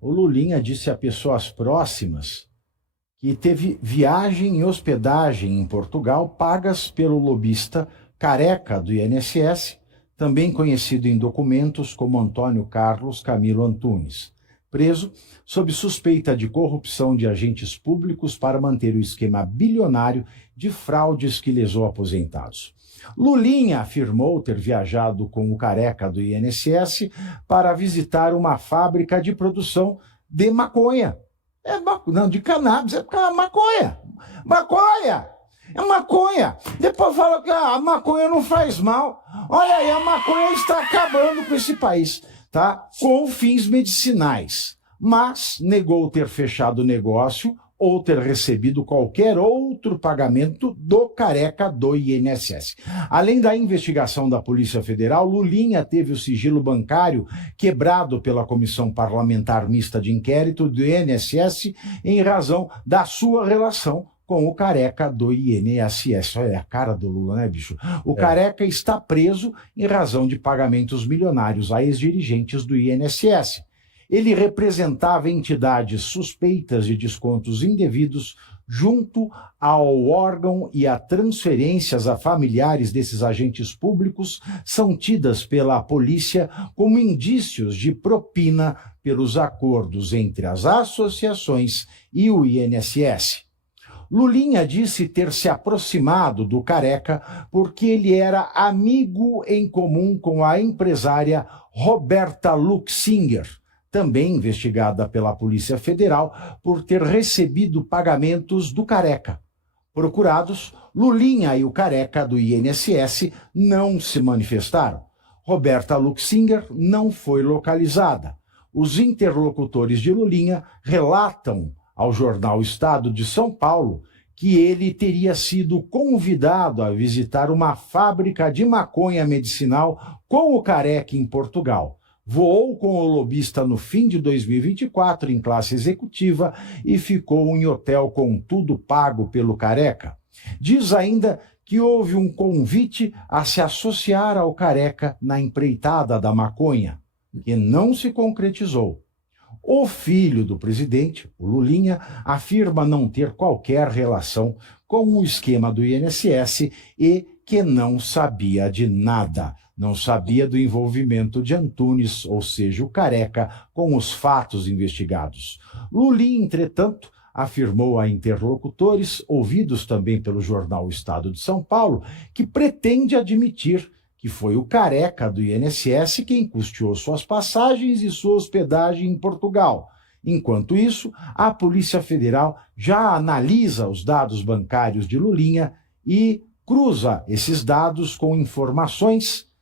O Lulinha disse a pessoas próximas que teve viagem e hospedagem em Portugal pagas pelo lobista careca do INSS, também conhecido em documentos como Antônio Carlos Camilo Antunes, preso sob suspeita de corrupção de agentes públicos para manter o esquema bilionário de fraudes que lesou aposentados. Lulinha afirmou ter viajado com o careca do INSS para visitar uma fábrica de produção de maconha. Não, de cannabis, maconha. Maconha! É maconha. Depois fala que a maconha não faz mal. Olha aí, a maconha está acabando com esse país, tá? Com fins medicinais. Mas negou ter fechado o negócio ou ter recebido qualquer outro pagamento do careca do INSS. Além da investigação da Polícia Federal, Lulinha teve o sigilo bancário quebrado pela Comissão Parlamentar Mista de Inquérito do INSS em razão da sua relação com o careca do INSS. Olha a cara do Lula, né, bicho? O careca está preso em razão de pagamentos milionários a ex-dirigentes do INSS. Ele representava entidades suspeitas de descontos indevidos junto ao órgão, e a transferências a familiares desses agentes públicos são tidas pela polícia como indícios de propina pelos acordos entre as associações e o INSS. Lulinha disse ter se aproximado do careca porque ele era amigo em comum com a empresária Roberta Luxinger, também investigada pela Polícia Federal por ter recebido pagamentos do careca. Procurados, Lulinha e o careca do INSS não se manifestaram. Roberta Luxinger não foi localizada. Os interlocutores de Lulinha relatam ao jornal Estado de São Paulo que ele teria sido convidado a visitar uma fábrica de maconha medicinal com o careca em Portugal. Voou com o lobista no fim de 2024 em classe executiva e ficou em hotel com tudo pago pelo careca. Diz ainda que houve um convite a se associar ao careca na empreitada da maconha, que não se concretizou. O filho do presidente, o Lulinha, afirma não ter qualquer relação com o esquema do INSS e que não sabia de nada. Não sabia do envolvimento de Antunes, ou seja, o careca, com os fatos investigados. Lulinha, entretanto, afirmou a interlocutores, ouvidos também pelo jornal Estado de São Paulo, que pretende admitir que foi o careca do INSS quem custeou suas passagens e sua hospedagem em Portugal. Enquanto isso, a Polícia Federal já analisa os dados bancários de Lulinha e cruza esses dados com informações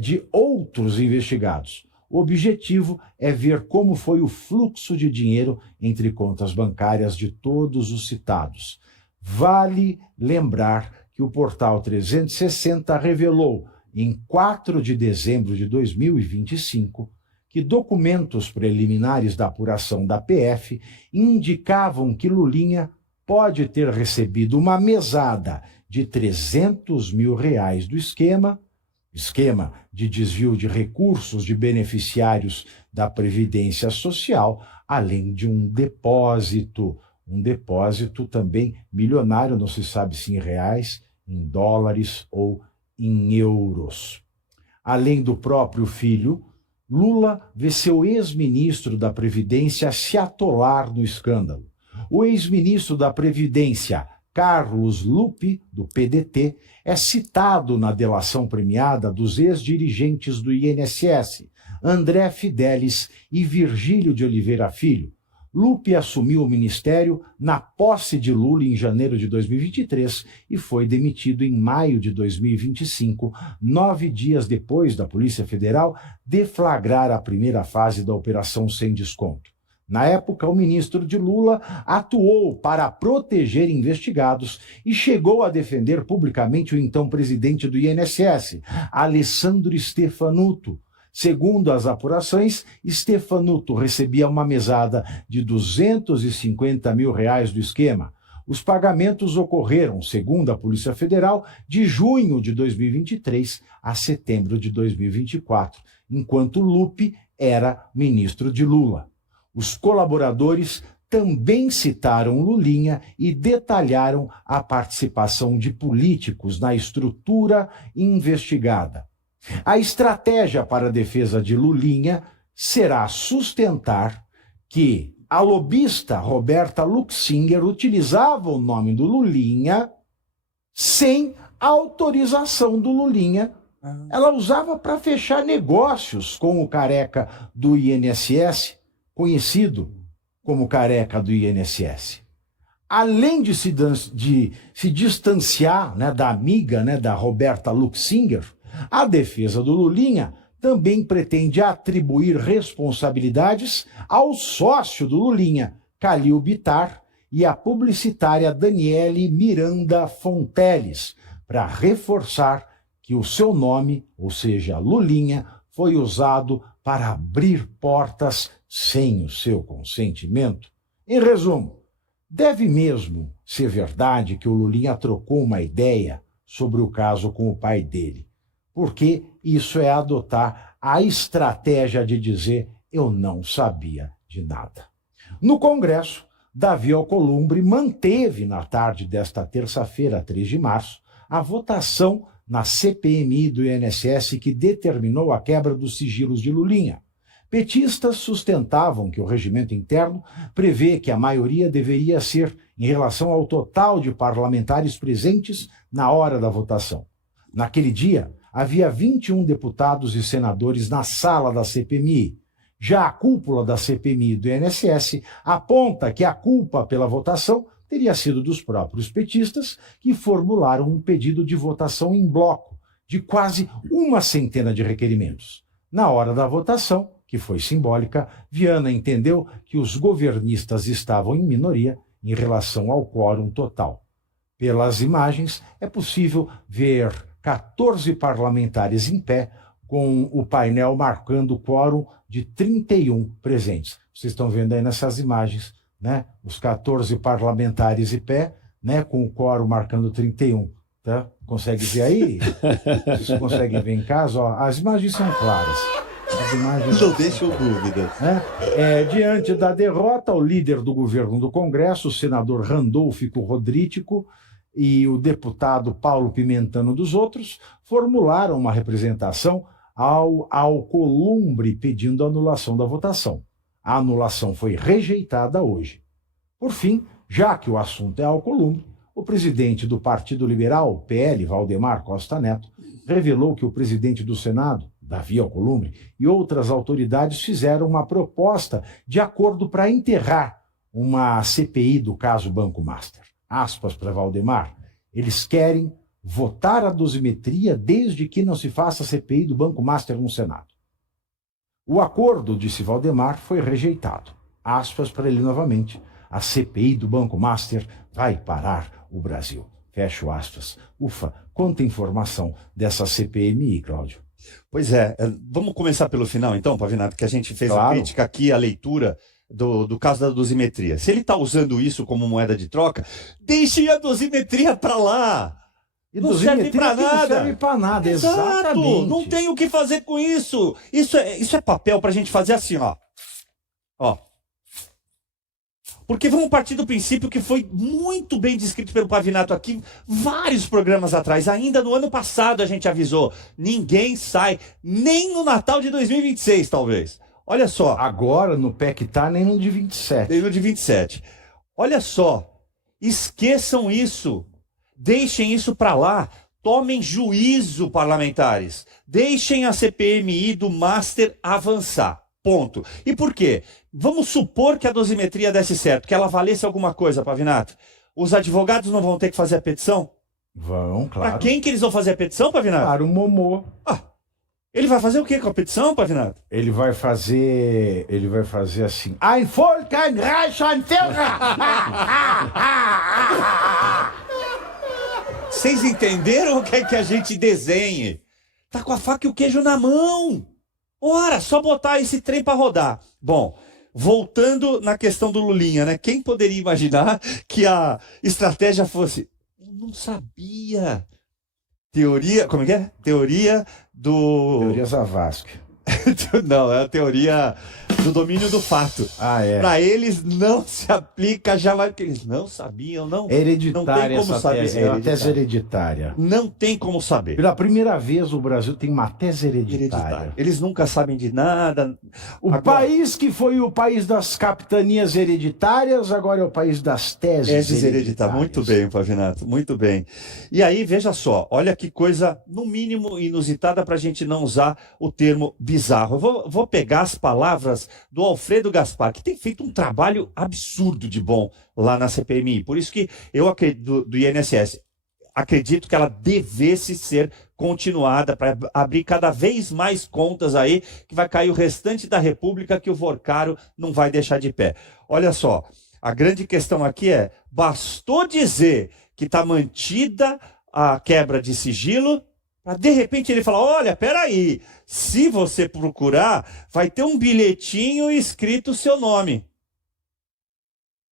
de outros investigados. O objetivo é ver como foi o fluxo de dinheiro entre contas bancárias de todos os citados. Vale lembrar que o Portal 360 revelou, em 4 de dezembro de 2025, que documentos preliminares da apuração da PF indicavam que Lulinha pode ter recebido uma mesada de R$300 mil do esquema de desvio de recursos de beneficiários da Previdência Social, além de um depósito também milionário, não se sabe se em reais, em dólares ou em euros. Além do próprio filho, Lula vê seu ex-ministro da Previdência se atolar no escândalo. O ex-ministro da Previdência, Carlos Lupe, do PDT, é citado na delação premiada dos ex-dirigentes do INSS, André Fidelis e Virgílio de Oliveira Filho. Lupe assumiu o ministério na posse de Lula em janeiro de 2023 e foi demitido em maio de 2025, 9 dias depois da Polícia Federal deflagrar a primeira fase da Operação Sem Desconto. Na época, o ministro de Lula atuou para proteger investigados e chegou a defender publicamente o então presidente do INSS, Alessandro Stefanuto. Segundo as apurações, Stefanuto recebia uma mesada de R$250 mil do esquema. Os pagamentos ocorreram, segundo a Polícia Federal, de junho de 2023 a setembro de 2024, enquanto Lupe era ministro de Lula. Os colaboradores também citaram Lulinha e detalharam a participação de políticos na estrutura investigada. A estratégia para a defesa de Lulinha será sustentar que a lobista Roberta Luxinger utilizava o nome do Lulinha sem autorização do Lulinha. Ela usava para fechar negócios com o careca do INSS, conhecido como careca do INSS. Além de se distanciar, né, da amiga, né, da Roberta Luxinger, a defesa do Lulinha também pretende atribuir responsabilidades ao sócio do Lulinha, Calil Bittar, e à publicitária Daniele Miranda Fonteles, para reforçar que o seu nome, ou seja, Lulinha, foi usado para abrir portas sem o seu consentimento. Em resumo, deve mesmo ser verdade que o Lulinha trocou uma ideia sobre o caso com o pai dele, porque isso é adotar a estratégia de dizer eu não sabia de nada. No Congresso, Davi Alcolumbre manteve na tarde desta terça-feira, 3 de março, a votação na CPMI do INSS que determinou a quebra dos sigilos de Lulinha. Petistas sustentavam que o regimento interno prevê que a maioria deveria ser em relação ao total de parlamentares presentes na hora da votação. Naquele dia, havia 21 deputados e senadores na sala da CPMI. Já a cúpula da CPMI do INSS aponta que a culpa pela votação teria sido dos próprios petistas, que formularam um pedido de votação em bloco, de quase 100 de requerimentos. Na hora da votação, que foi simbólica, Viana entendeu que os governistas estavam em minoria em relação ao quórum total. Pelas imagens, é possível ver 14 parlamentares em pé, com o painel marcando o quórum de 31 presentes. Vocês estão vendo aí nessas imagens, né? Os 14 parlamentares em pé, né? Com o quórum marcando 31. Tá? Consegue ver aí? Vocês conseguem ver em casa? Ó, as imagens são claras. As imagens não deixam dúvidas. Diante da derrota, o líder do governo do Congresso, o senador Randolfo Rodrítico, e o deputado Paulo Pimentano dos outros formularam uma representação ao Alcolumbre pedindo a anulação da votação. A anulação foi rejeitada hoje. Por fim, já que o assunto é Alcolumbre, o presidente do Partido Liberal, PL, Valdemar Costa Neto, revelou que o presidente do Senado, Davi Alcolumbre, e outras autoridades fizeram uma proposta de acordo para enterrar uma CPI do caso Banco Master. Aspas para Valdemar, eles querem votar a dosimetria desde que não se faça a CPI do Banco Master no Senado. O acordo, disse Valdemar, foi rejeitado. Aspas para ele novamente, a CPI do Banco Master vai parar o Brasil. Fecho aspas. Ufa, quanta informação dessa CPMI, Cláudio. Pois é, vamos começar pelo final então, Pavinato, que a gente fez a crítica aqui, a leitura do caso da dosimetria. Se ele está usando isso como moeda de troca, deixe a dosimetria para lá. E não serve para nada. Não serve para nada, exato. Exatamente. Não tem o que fazer com isso. Isso é papel para a gente fazer assim, ó. Porque vamos partir do princípio que foi muito bem descrito pelo Pavinato aqui vários programas atrás. Ainda no ano passado a gente avisou, ninguém sai, nem no Natal de 2026, talvez. Olha só. Agora, no pé que tá, nem no de 27. Nem no de 27. Olha só. Esqueçam isso. Deixem isso para lá. Tomem juízo, parlamentares. Deixem a CPMI do Master avançar. Ponto. E por quê? Vamos supor que a dosimetria desse certo, que ela valesse alguma coisa, Pavinato. Os advogados não vão ter que fazer a petição? Vão, claro. Para quem que eles vão fazer a petição, Pavinato? Para o Momô. Ele vai fazer o quê com a petição, Pavinato? Ele vai fazer assim. Ein Volk, ein Reich, ein Führer! Vocês entenderam o que é que a gente desenhe? Tá com a faca e o queijo na mão. Ora, só botar esse trem para rodar. Bom, voltando na questão do Lulinha, né? Quem poderia imaginar que a estratégia fosse... Eu não sabia. Teoria... Como é que é? Teoria Zavascki. Não, é a teoria do domínio do fato. Ah, é. Para eles não se aplica jamais, porque eles não sabiam, não. É hereditária não tem como essa saber. tese. É uma tese hereditária. Não tem como saber. Pela primeira vez o Brasil tem uma tese hereditária. Eles nunca sabem de nada. O país que foi o país das capitanias hereditárias, agora é o país das teses hereditárias. Muito bem, Pavinato, muito bem. E aí, veja só, olha que coisa, no mínimo, inusitada para a gente não usar o termo bizarro. Eu vou pegar as palavras do Alfredo Gaspar, que tem feito um trabalho absurdo de bom lá na CPMI. Por isso que eu acredito, do INSS, acredito que ela devesse ser continuada para abrir cada vez mais contas aí, que vai cair o restante da República, que o Vorcaro não vai deixar de pé. Olha só, a grande questão aqui é, bastou dizer que está mantida a quebra de sigilo, para de repente ele falar, olha, peraí, se você procurar, vai ter um bilhetinho escrito o seu nome.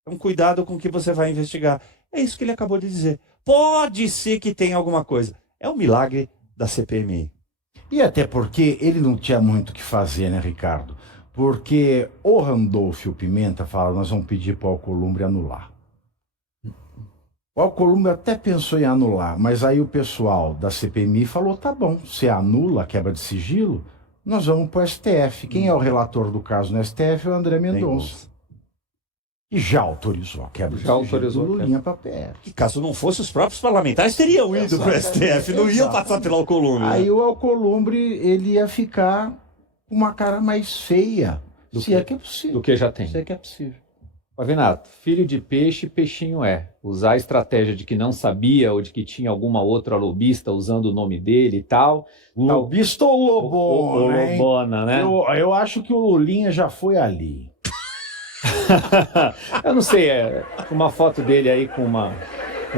Então cuidado com o que você vai investigar. É isso que ele acabou de dizer. Pode ser que tenha alguma coisa. É um milagre da CPMI. E até porque ele não tinha muito o que fazer, né, Ricardo? Porque o Randolfo e o Pimenta falaram, nós vamos pedir para o Alcolumbre anular. O Alcolumbre até pensou em anular, mas aí o pessoal da CPMI falou, tá bom, você anula a quebra de sigilo, nós vamos para o STF. Quem é o relator do caso no STF é o André Mendonça. E já autorizou a quebra de sigilo do Lulinha para PF. Que caso não fosse, os próprios parlamentares teriam ido para o STF, não iam passar pelo Alcolumbre. Aí o Alcolumbre, ele ia ficar com uma cara mais feia, é que é possível. Do que já tem. Se é que é possível. Pavinato, filho de peixe, peixinho é. Usar a estratégia de que não sabia ou de que tinha alguma outra lobista usando o nome dele e tal. Lobista ou Lobona, hein? Lobona, né? Eu acho que o Lulinha já foi ali. Eu não sei, uma foto dele aí com uma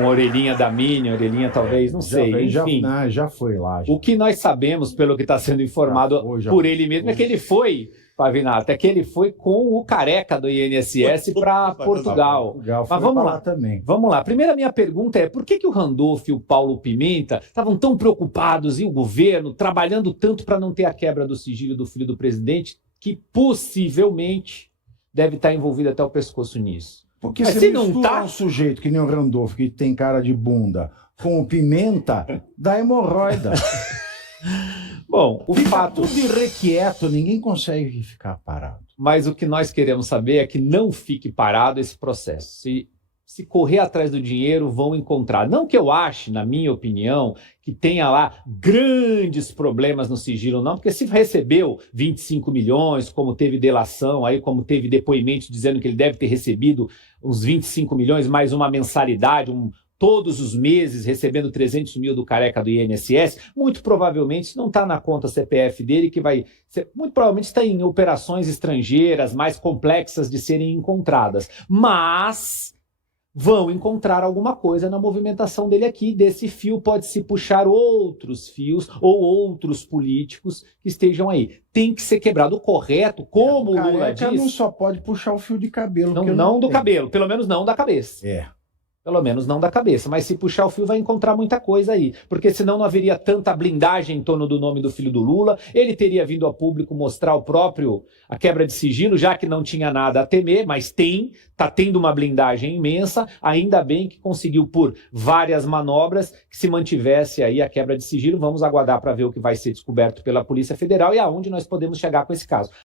orelhinha da Mini, orelhinha talvez, não sei, enfim. Já foi lá. O que nós sabemos, pelo que está sendo informado por ele mesmo, é que ele foi, Pavinato, é que ele foi com o careca do INSS para Portugal. Mas vamos lá também. Vamos lá. Primeira minha pergunta é, por que o Randolfo e o Paulo Pimenta estavam tão preocupados, e o governo, trabalhando tanto para não ter a quebra do sigilo do filho do presidente, que possivelmente deve estar envolvido até o pescoço nisso? Porque se não tá um sujeito que nem o Randolfo, que tem cara de bunda, com o Pimenta, dá hemorroida. Bom, o fato... Tudo irrequieto, ninguém consegue ficar parado. Mas o que nós queremos saber é que não fique parado esse processo. Se correr atrás do dinheiro, vão encontrar. Não que eu ache, na minha opinião, que tenha lá grandes problemas no sigilo, não, porque se recebeu 25 milhões, como teve delação, aí como teve depoimento dizendo que ele deve ter recebido uns 25 milhões, mais uma mensalidade, todos os meses recebendo 300 mil do careca do INSS, muito provavelmente não está na conta CPF dele, que vai ser, muito provavelmente está em operações estrangeiras mais complexas de serem encontradas. Mas vão encontrar alguma coisa na movimentação dele aqui. Desse fio pode-se puxar outros fios ou outros políticos que estejam aí. Tem que ser quebrado. O correto, como o Lula diz... não só pode puxar o fio de cabelo. Não do cabelo, pelo menos não da cabeça. É. Pelo menos não da cabeça, mas se puxar o fio vai encontrar muita coisa aí, porque senão não haveria tanta blindagem em torno do nome do filho do Lula, ele teria vindo a público mostrar a quebra de sigilo, já que não tinha nada a temer, mas tá tendo uma blindagem imensa, ainda bem que conseguiu por várias manobras que se mantivesse aí a quebra de sigilo. Vamos aguardar para ver o que vai ser descoberto pela Polícia Federal e aonde nós podemos chegar com esse caso.